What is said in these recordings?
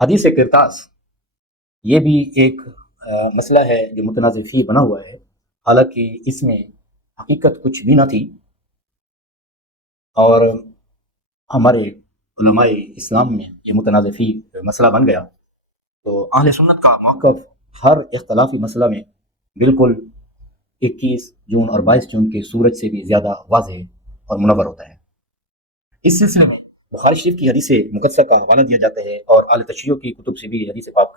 حدیث کرتاس یہ بھی ایک مسئلہ ہے جو متنازع فی بنا ہوا ہے، حالانکہ اس میں حقیقت کچھ بھی نہ تھی، اور ہمارے علماء اسلام میں یہ متنازع فی مسئلہ بن گیا۔ تو اہل سنت کا موقف ہر اختلافی مسئلہ میں بالکل 21 جون اور 22 جون کے سورج سے بھی زیادہ واضح اور منور ہوتا ہے۔ اس سلسلے میں بخاری شریف کی حدیث مقدسہ کا حوالہ دیا جاتا ہے، اور اہل تشیع کی کتب سے بھی حدیث پاک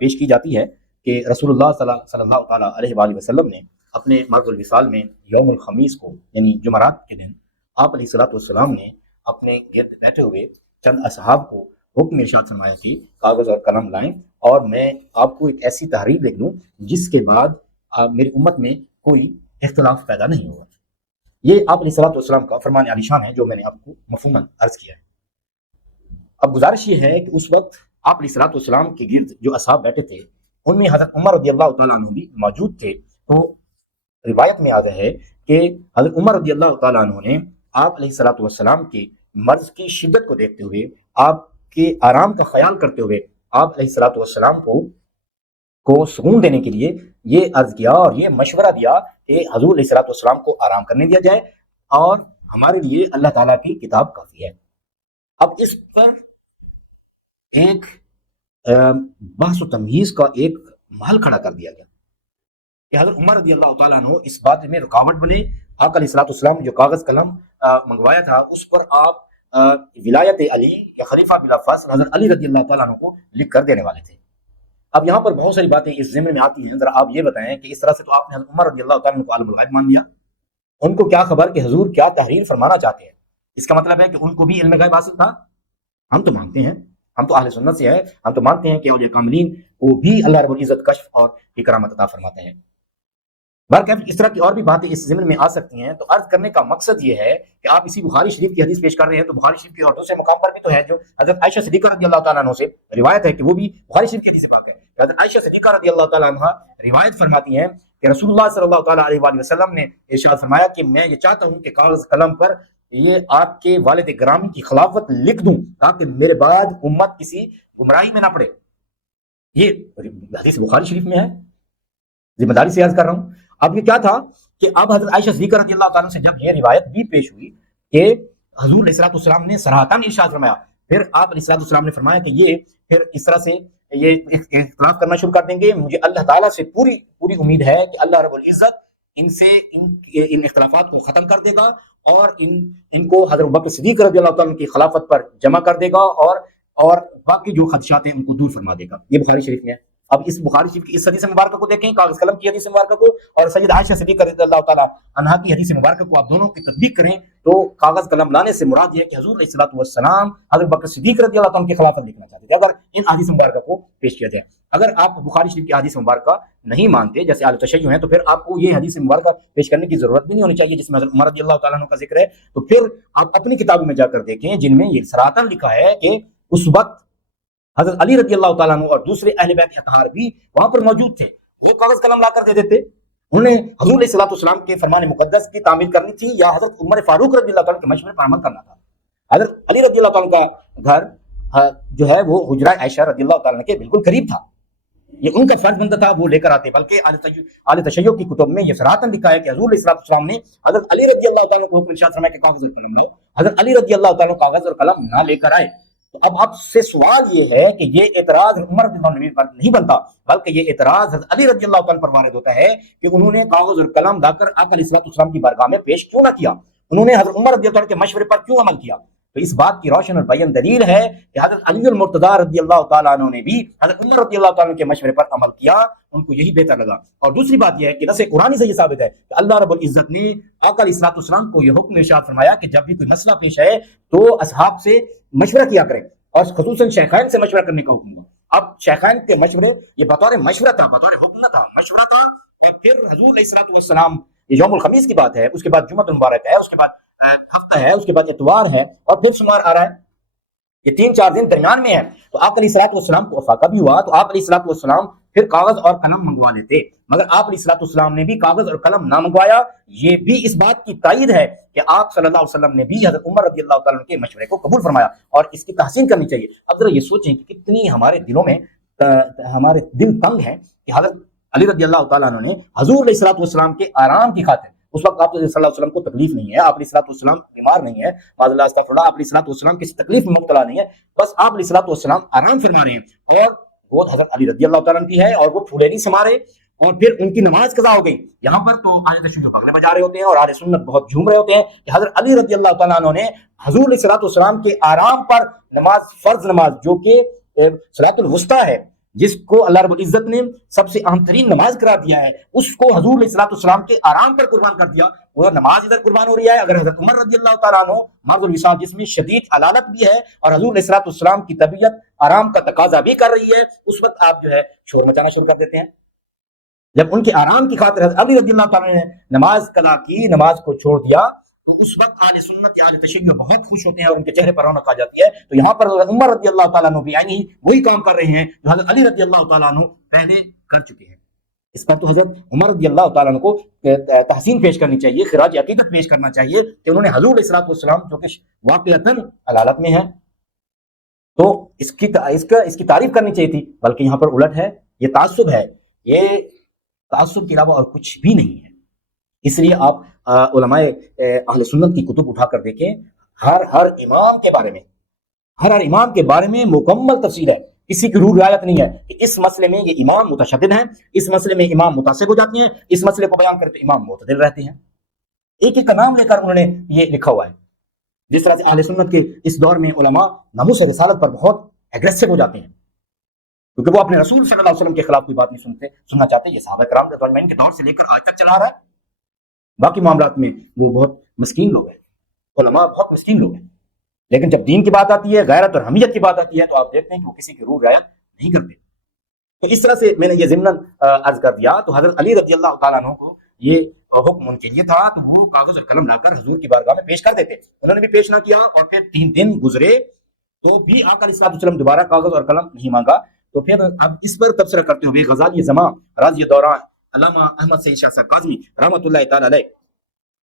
پیش کی جاتی ہے کہ رسول اللہ صلی اللہ تعالیٰ علیہ وآلہ وسلم نے اپنے مرض الوصال میں یوم الخمیس کو یعنی جمعرات کے دن آپ علیہ السلام نے اپنے گرد بیٹھے ہوئے چند اصحاب کو حکم ارشاد فرمایا کہ کاغذ اور قلم لائیں اور میں آپ کو ایک ایسی تحریر لکھ دوں جس کے بعد میری امت میں کوئی اختلاف پیدا نہیں ہوگا۔ یہ آپ علیہ السلام کا فرمان عالی شان ہے جو میں نے آپ کو مفہوماً عرض کیا ہے۔ اب گزارش یہ ہے کہ اس وقت آپ علیہ السلام کے گرد جو اصحاب بیٹھے تھے ان میں حضرت عمر رضی اللہ تعالیٰ عنہ بھی موجود تھے۔ تو روایت میں آتا ہے کہ حضرت عمر رضی اللہ تعالیٰ عنہ نے آپ علیہ السلام کے مرض کی شدت کو دیکھتے ہوئے، آپ کے آرام کا خیال کرتے ہوئے آپ علیہ السلام کو سکون دینے کے لیے یہ عرض کیا اور یہ مشورہ دیا کہ حضور علیہ السلام کو آرام کرنے دیا جائے اور ہمارے لیے اللہ تعالیٰ کی کتاب کافی ہے۔ اب اس پر ایک بحث و تمہیز کا ایک محل کھڑا کر دیا گیا کہ حضرت عمر رضی اللہ تعالیٰ عنہ اس بات میں رکاوٹ بنے۔ آقا علیہ السلام نے جو کاغذ قلم منگوایا تھا اس پر آپ ولایت علی یا خلیفہ بلا فصل حضرت علی رضی اللہ تعالیٰ عنہ کو لکھ کر دینے والے تھے۔ اب یہاں پر بہت ساری باتیں اس ضمن میں آتی ہیں، ذرا آپ یہ بتائیں کہ اس طرح سے تو آپ نے حضرت عمر رضی اللہ تعالیٰ عنہ کو عالم الغیب مان لیا، ان کو کیا خبر کہ حضور کیا تحریر فرمانا چاہتے ہیں؟ اس کا مطلب ہے کہ ان کو بھی علم غیب حاصل تھا۔ ہم تو مانتے ہیں، ہم تو اہل سنت سے ہیں، ہم تو مانتے ہیں کہ اولیاء کاملین کو بھی اللہ رب العزت کشف اور کرامت عطا فرماتے ہیں۔ بہرکیف اس طرح کی اور بھی باتیں اس ضمن میں آ سکتی ہیں۔ تو عرض کرنے کا مقصد یہ ہے کہ آپ اسی بخاری شریف کی حدیث پیش کر رہے ہیں، تو بخاری شریف کے اور دوسرے مقام پر بھی تو ہے جو حضرت عائشہ صدیقہ رضی اللہ تعالیٰ عنہ سے روایت ہے کہ وہ بھی بخاری شریف کی حدیث پاک ہے۔ حضرت عائشہ صدیقہ رضی اللہ تعالیٰ عنہ روایت فرماتی ہیں کہ رسول اللہ صلی اللہ تعالیٰ علیہ وآلہ وسلم نے ارشاد فرمایا کہ میں یہ چاہتا ہوں کہ کاغذ قلم پر یہ آپ کے والد گرامی کی خلافت لکھ دوں تاکہ میرے بعد امت کسی گمراہی میں نہ پڑے۔ یہ حدیث بخاری شریف میں ہے، ذمہ داری سے عرض کر رہا ہوں۔ اب یہ کیا تھا کہ اب حضرت عائشہ صدیقہ رضی اللہ تعالیٰ سے جب یہ روایت بھی پیش ہوئی کہ حضور علیہ السلام نے صراحتاً ارشاد فرمایا، پھر آپ علیہ السلام نے فرمایا کہ یہ پھر اس طرح سے یہ اختلاف کرنا شروع کر دیں گے، مجھے اللہ تعالیٰ سے پوری امید ہے کہ اللہ رب العزت ان سے ان اختلافات کو ختم کر دے گا اور ان کو حضرت بکر صدیق رضی اللہ تعالیٰ کی خلافت پر جمع کر دے گا اور باقی جو خدشات ہیں ان کو دور فرما دے گا۔ یہ بخاری شریف میں ہے۔ اب اس بخاری شریف کی اس حدیث مبارکہ کو دیکھیں، کاغذ قلم کی حدیث مبارکہ کو، اور سید عائشہ صدیقہ رضی اللہ تعالیٰ عنہا کی حدیث مبارکہ کو آپ دونوں کی تطبیق کریں تو کاغذ قلم لانے سے مراد یہ ہے کہ حضور علیہ السلام حضرت بکر صدیق رضی اللہ تعالیٰ کی خلافت لکھنا چاہتے تھے اگر ان حدیث مبارکہ کو پیش کیا جائے۔ اگر آپ بخاری شریف کی حدیث مبارکہ نہیں مانتے جیسے اہل تشیع ہیں تو پھر آپ کو یہ حدیث مبارکہ پیش کرنے کی ضرورت بھی نہیں ہونی چاہیے جس میں حضرت عمر رضی اللہ تعالیٰ عنہ کا ذکر ہے۔ تو پھر آپ اپنی کتابوں میں جا کر دیکھیں جن میں یہ صراحتاً لکھا ہے کہ اس وقت حضرت علی رضی اللہ تعالیٰ عنہ اور دوسرے اہل بیت اطہار بھی وہاں پر موجود تھے، وہ کاغذ قلم لا کر دے دیتے۔ انہوں نے حضور علیہ السلام کے فرمان مقدس کی تعمیل کرنی تھی یا حضرت عمر فاروق رضی اللہ تعالیٰ کے مشورے پر عمل کرنا تھا۔ حضرت علی رضی اللہ تعالیٰ کا گھر جو ہے وہ حجرہ عائشہ رضی اللہ تعالیٰ کے بالکل قریب تھا، یہ ان کا فرض بنتا تھا وہ لے کر آتے، بلکہ اہل تشیع کی کتب میں یہ صراحتاً لکھا ہے کہ حضور علیہ السلام نے حضرت علی رضی اللہ تعالیٰ کو حکم ارشاد فرمایا کہ کاغذ اور قلم لو، حضرت علی رضی اللہ تعالیٰ کاغذ اور قلم نہ لے کر آئے۔ تو اب آپ سے سوال یہ ہے کہ یہ اعتراض عمر رضی اللہ عنہ پر نہیں بنتا بلکہ یہ اعتراض حضرت علی رضی اللہ تعالیٰ پر وارد ہوتا ہے کہ انہوں نے کاغذ اور قلم لا کر آقا علیہ السلام کی بارگاہ میں پیش کیوں نہ کیا، انہوں نے حضرت عمر رضی اللہ عنہ کے مشورے پر کیوں عمل کیا۔ تو اس بات کی روشن اور بیان دلیل ہے کہ حضرت علی المرتضیٰ رضی اللہ تعالیٰ عنہ نے بھی حضرت عمر رضی اللہ تعالیٰ عنہ کے مشورے پر عمل کیا، ان کو یہی بہتر لگا۔ اور دوسری بات یہ ہے کہ نص قرآنی سے یہ ثابت ہے کہ اللہ رب العزت نے آقا علیہ السلام کو یہ حکم ارشاد فرمایا کہ جب بھی کوئی مسئلہ پیش ہے تو اصحاب سے مشورہ کیا کریں، اور خصوصاً شیخین سے مشورہ کرنے کا حکم ہوا۔ اب شیخین کے مشورے یہ بطور مشورہ تھا، بطور حکم نہ تھا، مشورہ تھا۔ اور پھر حضور علیہ السلام یہ یوم الخمیس کی بات ہے، اس کے بعد جمعۃ المبارک ہے، اس کے بعد ہفتہ ہے، اس کے بعد اتوار ہے، اور پھر شمار آ رہا ہے، یہ 3-4 دن درمیان میں ہے۔ تو آپ علیہ السلام کو افاقہ بھی ہوا، تو آپ علیہ السلام پھر کاغذ اور قلم منگوا لیتے، مگر آپ علیہ السلام نے بھی کاغذ اور قلم نہ منگوایا۔ یہ بھی اس بات کی تائید ہے کہ آپ صلی اللہ علیہ وسلم نے بھی حضرت عمر رضی اللہ تعالیٰ عنہ کے مشورے کو قبول فرمایا، اور اس کی تحسین کرنی چاہیے۔ اب ذرا یہ سوچیں کہ کتنی ہمارے دلوں میں ہمارے دل تنگ ہیں کہ حضرت علی رضی اللہ تعالیٰ عنہ نے حضور علیہ السلام کے آرام کی خاطر، اس وقت آپ صلی اللہ علیہ وسلم کو تکلیف نہیں ہے، آپ علیہ السلام بیمار نہیں ہے، معاذ اللہ استغفر اللہ، آپ علیہ السلام کسی تکلیف میں مبتلا نہیں ہے، بس آپ علیہ السلام آرام فرما رہے ہیں، اور وہ حضرت علی رضی اللہ تعالیٰ عنہ کی ہے، اور وہ پھولے نہیں سما رہے، اور پھر ان کی نماز قضا ہو گئی۔ یہاں پر تو اہل تشیع بغلے بجا رہے ہوتے ہیں اور اہل سنت بہت جھوم رہے ہوتے ہیں کہ حضرت علی رضی اللہ تعالیٰ عنہ نے حضور علیہ السلام کے آرام پر نماز، فرض نماز جو کہ صلاۃ الوسطیٰ ہے، جس کو اللہ رب العزت نے سب سے اہم ترین نماز قرار دیا ہے، اس کو حضور علیہ السلام کے آرام پر قربان کر دیا۔ وہ نماز ادھر قربان ہو رہی ہے، اگر حضرت عمر رضی اللہ تعالیٰ عنہ مرض الوصال، جس میں شدید علالت بھی ہے اور حضور علیہ السلام کی طبیعت آرام کا تقاضا بھی کر رہی ہے، اس وقت آپ جو ہے شور مچانا شروع کر دیتے ہیں۔ جب ان کے آرام کی خاطر حضرت علی رضی اللہ تعالیٰ نے نماز قضا کی، نماز کو چھوڑ دیا، تو اس وقت اہل سنت یا اہل تشیع بہت خوش ہوتے ہیں اور ان کے چہرے پر رونق آ جاتی ہے۔ تو یہاں پر عمر رضی اللہ تعالیٰ عنہ بھی یعنی وہی کام کر رہے ہیں جو حضرت علی رضی اللہ تعالیٰ عنہ پہلے کر چکے ہیں۔ اس پر تو حضرت عمر رضی اللہ تعالیٰ عنہ کو تحسین پیش کرنی چاہیے، خراج عقیدت پیش کرنا چاہیے کہ انہوں نے حضور علیہ السلام جو کہ واقعتاً علالت میں ہے، تو اس کی تعریف کرنی چاہیے تھی، بلکہ یہاں پر الٹ ہے، یہ تعصب ہے، یہ تعصب کے علاوہ اور کچھ بھی نہیں ہے۔ اس لیے آپ علماء اہل سنت کی کتب اٹھا کر دیکھیں، ہر امام کے بارے میں مکمل تفصیل ہے، کسی کی روح رعایت نہیں ہے کہ اس مسئلے میں یہ امام متشدد ہیں، اس مسئلے میں امام متعصب ہو جاتے ہیں، اس مسئلے کو بیان کرتے امام معتدل رہتے ہیں۔ ایک ایک کا نام لے کر انہوں نے یہ لکھا ہوا ہے۔ جس طرح سے اہل سنت کے اس دور میں علماء ناموس رسالت پر بہت ایگریسو ہو جاتے ہیں، کیونکہ وہ اپنے رسول صلی اللہ علیہ وسلم کے خلاف کوئی بات نہیں سننا چاہتے۔ یہ صحابہ کرام رضوان اللہ علیہم کے دور سے لے کر آج تک چلا رہا ہے۔ باقی معاملات میں وہ بہت مسکین لوگ ہیں، علماء بہت مسکین لوگ ہیں، لیکن جب دین کی بات آتی ہے، غیرت اور حمیت کی بات آتی ہے، تو آپ دیکھتے ہیں کہ وہ کسی کی روح رعایت نہیں کرتے۔ تو اس طرح سے میں نے یہ ضمناً عرض کر دیا۔ تو حضرت علی رضی اللہ تعالیٰ عنہ کو یہ حکم ان کے لیے تھا، تو وہ کاغذ اور قلم لا کر حضور کی بارگاہ میں پیش کر دیتے، انہوں نے بھی پیش نہ کیا، اور پھر 3 دن گزرے تو بھی آقا علیہ السلام دوبارہ کاغذ اور قلم نہیں مانگا۔ تو پھر اب اس پر تبصرہ کرتے ہوئے غزالی زماں راضی دوران علامہ احمد سعید شاہ صاحب کاظمی رحمۃ اللہ تعالی علیہ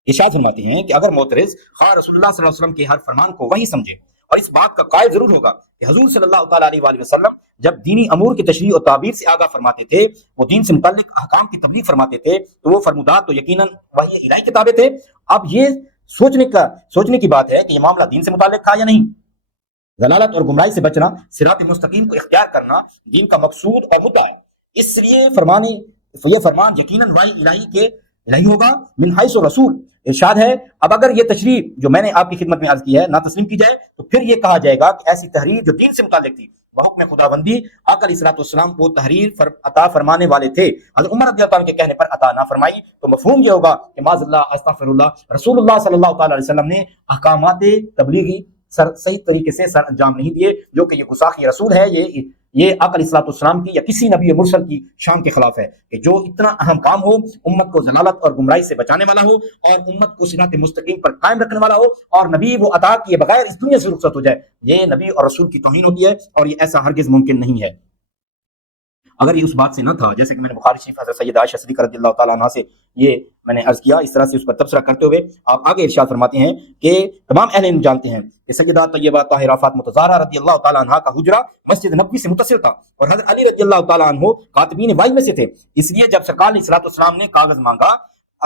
ارشاد فرماتے ہیں کہ اگر معترض خواہ رسول اللہ صلی اللہ علیہ وسلم کے ہر فرمان کو وہی سمجھے اور اس بات کا قائل ضرور ہوگا کہ حضور صلی اللہ تعالیٰ علیہ وآلہ وسلم جب دینی امور کی تشریح اور تعبیر سے آگاہ فرماتے تھے، وہ دین سے متعلق احکام کی تبلیغ فرماتے تھے، تو وہ فرمودات تو یقیناً وحی الہی کتابیں تھے۔ اب یہ سوچنے کی بات ہے کہ یہ معاملہ دین سے متعلق تھا یا نہیں۔ ضلالت اور گمراہی سے بچنا، صراط مستقیم کو اختیار کرنا دین کا مقصود اور مدعا ہے، اس لیے یہ فرمان یقیناً وحی الہی ہوگا من حیث رسول۔ ارشاد ہے اب اگر یہ تشریح جو میں نے آپ کی خدمت میں عرض کی ہے نہ تسلیم کی جائے، تو پھر یہ کہا جائے گا کہ ایسی تحریر جو دین سے متعلق تھی بحکم خداوندی آقا علیہ السلام کو تحریر عطا فرمانے والے تھے، حضرت عمر رضی اللہ عنہ کے کہنے پر عطا نہ فرمائی، تو مفہوم یہ ہوگا کہ معاذ اللہ استغفر اللہ رسول اللہ صلی اللہ تعالی علیہ وسلم نے احکامات تبلیغی صحیح طریقے سے سر انجام نہیں دیے، جو کہ یہ گستاخی رسول ہے، یہ آقا علیہ السلام کی یا کسی نبی مرسل کی شان کے خلاف ہے کہ جو اتنا اہم کام ہو، امت کو ضلالت اور گمراہی سے بچانے والا ہو اور امت کو صراط مستقیم پر قائم رکھنے والا ہو، اور نبی وہ عطا کیے بغیر اس دنیا سے رخصت ہو جائے، یہ نبی اور رسول کی توہین ہوتی ہے، اور یہ ایسا ہرگز ممکن نہیں ہے۔ اگر یہ اس بات سے نہ تھا، جیسے کہ میں نے بخاری شریف حضرت سیدہ عائشہ صدیقہ رضی اللہ تعالیٰ عنہ سے یہ میں نے عرض کیا، اس طرح سے اس پر تبصرہ کرتے ہوئے آپ آگے ارشاد فرماتے ہیں کہ تمام اہل علم جانتے ہیں کہ سیدہ طیبہ طاہرہ فاطمہ زہرا رضی اللہ تعالیٰ عنہ کا حجرہ مسجد نبوی سے متصل تھا، اور حضرت علی رضی اللہ تعالیٰ عنہ کاتبین وحی میں سے تھے، اس لیے جب سرکار علیہ السلام نے کاغذ مانگا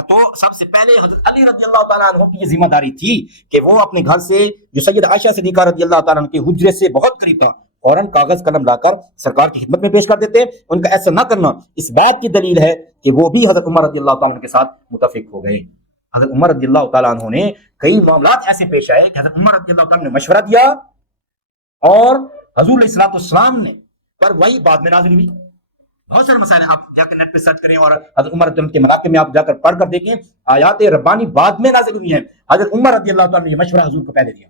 تو سب سے پہلے حضرت علی رضی اللہ تعالیٰ عنہ کی یہ ذمہ داری تھی کہ وہ اپنے گھر سے جو سیدہ عائشہ صدیقہ رضی اللہ تعالیٰ عنہ کے حجرے سے بہت قریب تھا، فوراً کاغذ قلم لا کر سرکار کی خدمت میں پیش کر دیتے۔ ان کا ایسا نہ کرنا اس بات کی دلیل ہے کہ وہ بھی حضرت عمر رضی اللہ تعالیٰ عنہ کے ساتھ متفق ہو گئے۔ حضرت عمر رضی اللہ تعالیٰ عنہ نے کئی معاملات ایسے پیش آئے کہ حضرت عمر رضی اللہ تعالیٰ عنہ نے مشورہ دیا، اور حضور علیہ السلام نے پر وہی بعد میں نازل ہوئی۔ بہت سارے مسائل آپ جا کے نیٹ پہ سرچ کریں، اور حضرت عمر رضی اللہ عنہ کے مناقب میں آپ جا کر پڑھ کر دیکھیں، آیات ربانی بعد میں نازل ہوئی ہیں، حضرت عمر رضی اللہ تعالیٰ نے یہ مشورہ حضور کو پہلے دیا،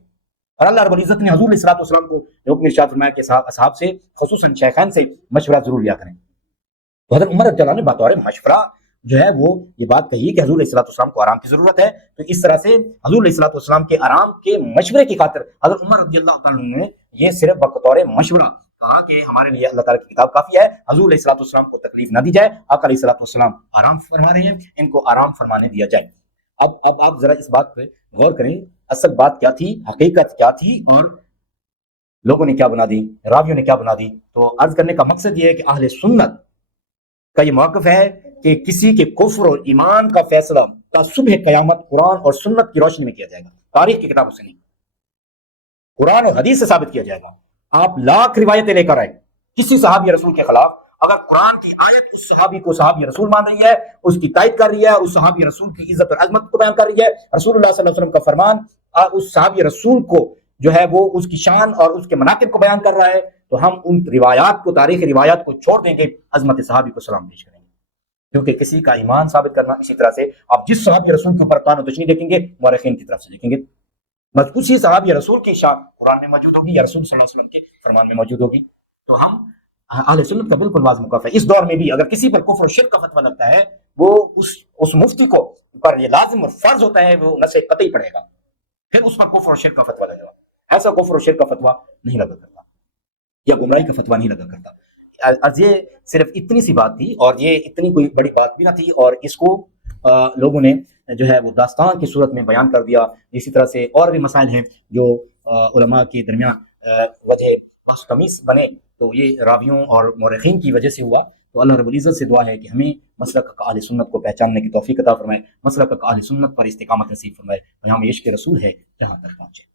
اور اللہ رب العزت نے حضور علیہ السلام کو حکم ارشاد فرمایا کہ اصحاب سے خصوصاً شیخین سے مشورہ ضرور لیا کریں۔ تو حضرت عمر رضی اللہ عنہ نے بطور مشورہ جو ہے وہ یہ بات کہی کہ حضور علیہ السلام کو آرام کی ضرورت ہے، تو اس طرح سے حضور علیہ السلام کے آرام کے مشورے کی خاطر حضرت عمر رضی اللہ تعالیٰ عنہ نے یہ صرف بطور مشورہ کہا کہ ہمارے لیے اللہ تعالیٰ کی کتاب کافی ہے، حضور علیہ الصلوۃ والسلام کو تکلیف نہ دی جائے، آقا علیہ الصلوۃ والسلام آرام فرما رہے ہیں، ان کو آرام فرمانے دیا جائے۔ اب آپ ذرا اس بات پہ غور کریں، اصل بات کیا تھی، حقیقت کیا تھی، اور لوگوں نے کیا بنا دی، راویوں نے کیا بنا دی۔ تو عرض کرنے کا مقصد یہ ہے کہ اہل سنت کا یہ موقف ہے کہ کسی کے کفر اور ایمان کا فیصلہ تا صبح قیامت قرآن اور سنت کی روشنی میں کیا جائے گا، تاریخ کی کتابوں سے نہیں، قرآن اور حدیث سے ثابت کیا جائے گا۔ آپ لاکھ روایتیں لے کر آئے کسی صحابی رسول کے خلاف، اگر قرآن کی آیت اس صحابی کو صحابی رسول مان رہی ہے، اس کی تائید کر رہی ہے، اس صحابی رسول کی عزت اور عظمت کو بیان کر رہی ہے، رسول اللہ صلی اللہ علیہ وسلم کا فرمان اس صحابی رسول کو جو ہے وہ اس کی شان اور اس کے مناقب کو بیان کر رہا ہے، تو ہم ان روایات کو، تاریخی روایات کو چھوڑ دیں گے، عظمت صحابی کو سلام پیش کریں گے، کیونکہ کسی کا ایمان ثابت کرنا اسی طرح سے آپ جس صحابی رسول کے اوپر قرآن و تشریح دیکھیں گے، مورخین کی طرف سے دیکھیں گے، بس اسی صحابی رسول کی شان قرآن میں موجود ہوگی یا رسول صلی اللہ علیہ وسلم کے فرمان میں موجود ہوگی۔ تو ہم اہل سنت کا بالکل واضح موقف ہے۔ اس دور میں بھی اگر کسی پر کفر و شرک کا فتویٰ لگتا ہے، وہ اس مفتی کو پر یہ لازم اور فرض ہوتا ہے وہ نص قطعی پڑھے گا، پھر اس پر کفر و شرک کا فتویٰ لگے گا، ایسا کفر و شرک کا فتویٰ نہیں لگا کرتا یا گمراہی کا فتویٰ نہیں لگا کرتا۔ از یہ صرف اتنی سی بات تھی، اور یہ اتنی کوئی بڑی بات بھی نہ تھی، اور اس کو لوگوں نے جو ہے وہ داستان کی صورت میں بیان کر دیا۔ اسی طرح سے اور بھی مسائل ہیں جو علماء کے درمیان وجہ بحث تمیز بنے، تو یہ راویوں اور مورخین کی وجہ سے ہوا۔ تو اللہ رب العزت سے دعا ہے کہ ہمیں مسلک اہل سنت کو پہچاننے کی توفیق عطا فرمائے، مسلک اہل سنت پر استقامت نصیب فرمائے، اور ہم عشق رسول ہے جہاں تک پہنچے۔